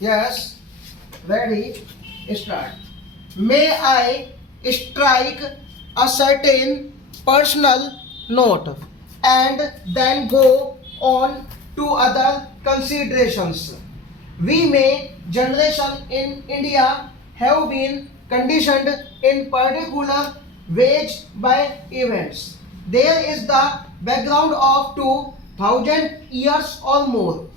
Yes, ready, start. May I strike a certain personal note and then go on to other considerations. We may generation in India have been conditioned in particular ways by events. There is the background of 2000 years or more.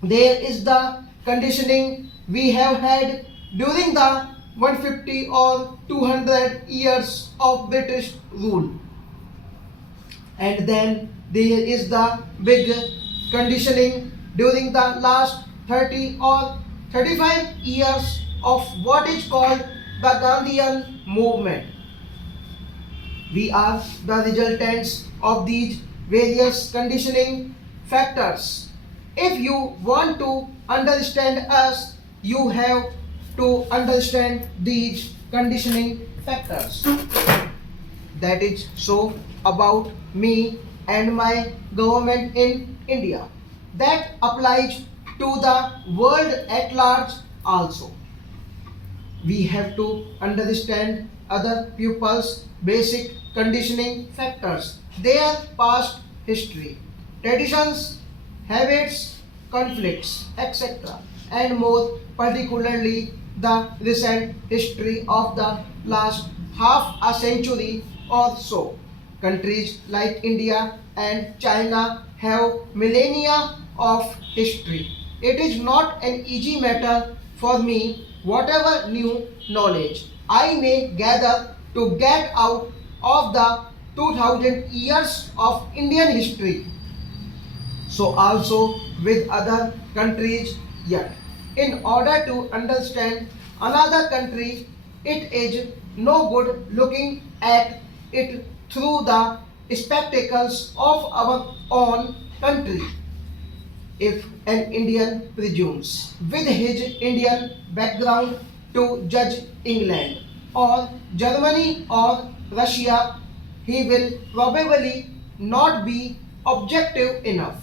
There is the conditioning we have had during the 150 or 200 years of British rule. And then there is the big conditioning during the last 30 or 35 years of what is called the Gandhian movement. We are the resultants of these various conditioning factors. If you want to understand us, you have to understand these conditioning factors. That is so about me and my government in India. That applies to the world at large also. We have to understand other people's basic conditioning factors, their past history, traditions, habits, conflicts, etc., and more particularly the recent history of the last half a century or so. Countries like India and China have millennia of history. It is not an easy matter for me, whatever new knowledge I may gather, to get out of the 2000 years of Indian history, so also with other countries yet. In order to understand another country, it is no good looking at it through the spectacles of our own country. If an Indian presumes, with his Indian background, to judge England or Germany or Russia, he will probably not be objective enough.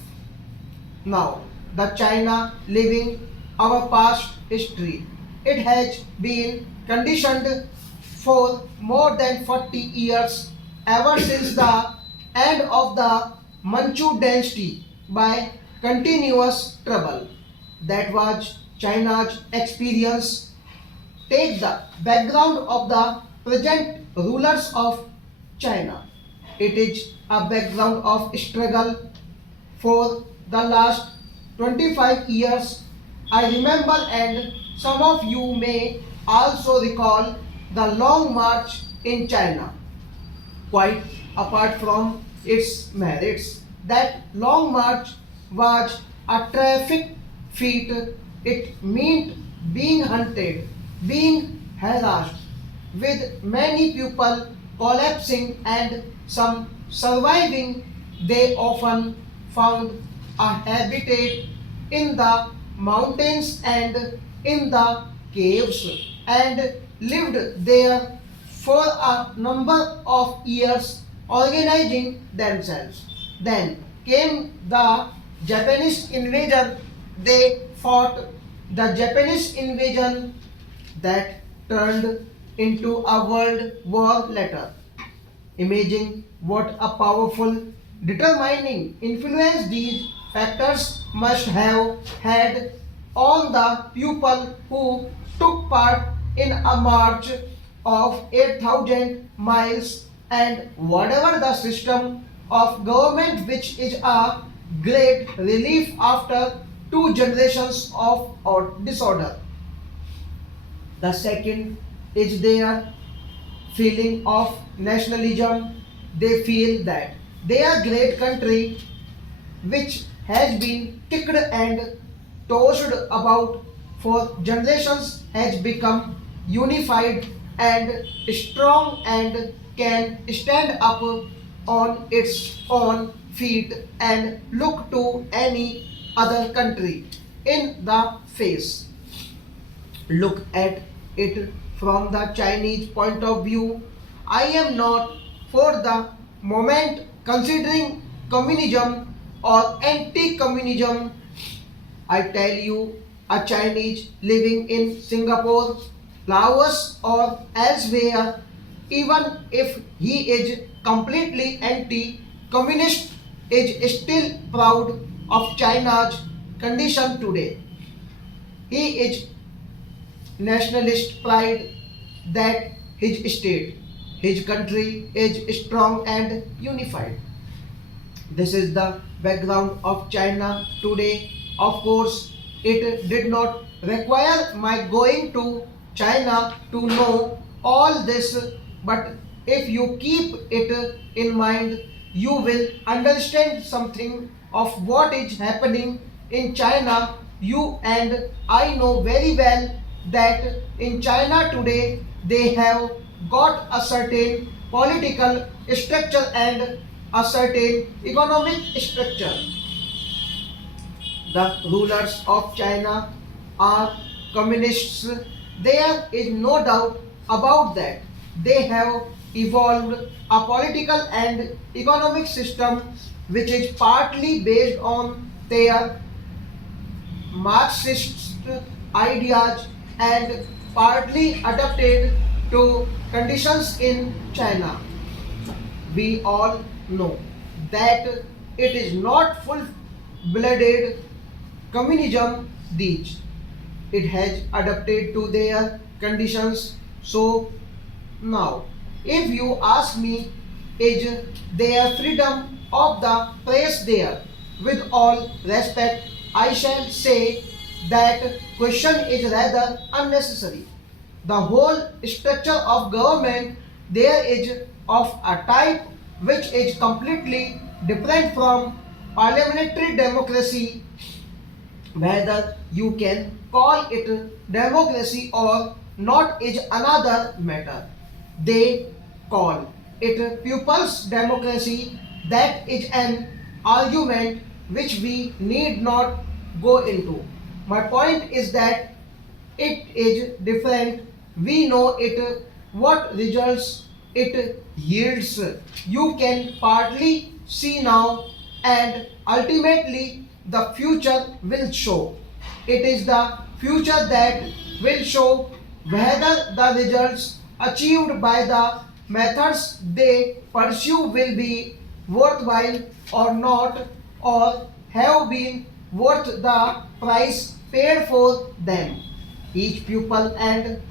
Now, the China living our past history, it has been conditioned for more than 40 years, ever since the end of the Manchu dynasty, by continuous trouble. That was China's experience. Take the background of the present rulers of China. It is a background of struggle for the last 25 years. I remember, and some of you may also recall, the long march in China. Quite apart from its merits, that long march was a traffic feat. It meant being hunted, being harassed, with many people collapsing and some surviving. They often found a habitat in the mountains and in the caves and lived there for a number of years, organizing themselves. Then came the Japanese invasion. They fought the Japanese invasion that turned into a world war later. Imagine what a powerful, determining influence these factors must have had on the people who took part in a march of 8,000 miles, and whatever the system of government, which is a great relief after 2 generations of disorder. The second is their feeling of nationalism. They feel that their great country, which has been kicked and tossed about for generations, has become unified and strong and can stand up on its own feet and look to any other country in the face. Look at it from the Chinese point of view. I am not for the moment considering communism or anti communism. I tell you, a Chinese living in Singapore, Laos, or elsewhere, even if he is completely anti-communist, is still proud of China's condition today. He is nationalist pride that his state, his country is strong and unified. This is the background of China today. Of course, it did not require my going to China to know all this, but if you keep it in mind, you will understand something of what is happening in China. You and I know very well that in China today they have got a certain political structure and a certain economic structure. The rulers of China are communists. There is no doubt about that. They have evolved a political and economic system which is partly based on their Marxist ideas and partly adapted to conditions in China. We all know that it is not full-blooded communism these. It has adapted to their conditions. So now, if you ask me, is there freedom of the press there? With all respect, I shall say that question is rather unnecessary. The whole structure of government there is of a type which is completely different from parliamentary democracy. Whether you can call it democracy or not is another matter. They call it people's democracy. That is an argument which we need not go into. My point is that it is different. We know it, what results it yields. You can partly see now, and ultimately the future will show. It is the future that will show whether the results achieved by the methods they pursue will be worthwhile or not, or have been worth the price paid for them. Each pupil and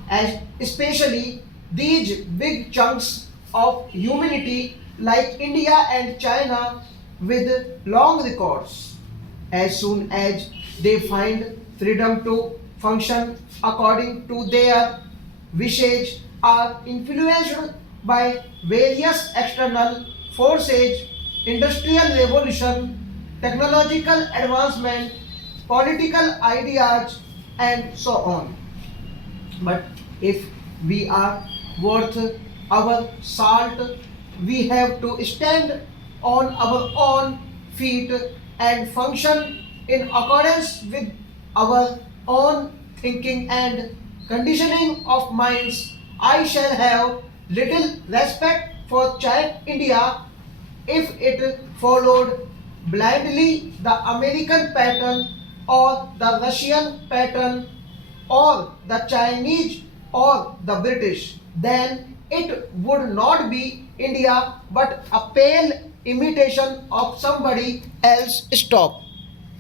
especially these big chunks of humanity like India and China with long records, as soon as they find freedom to function according to their wishes, are influenced by various external forces, industrial revolution, technological advancement, political ideas, and so on. But if we are worth our salt, we have to stand on our own feet and function in accordance with our own thinking and conditioning of minds. I shall have little respect for China India if it followed blindly the American pattern or the Russian pattern or the Chinese or the British. Then it would not be India but a pale imitation of somebody else. Stop.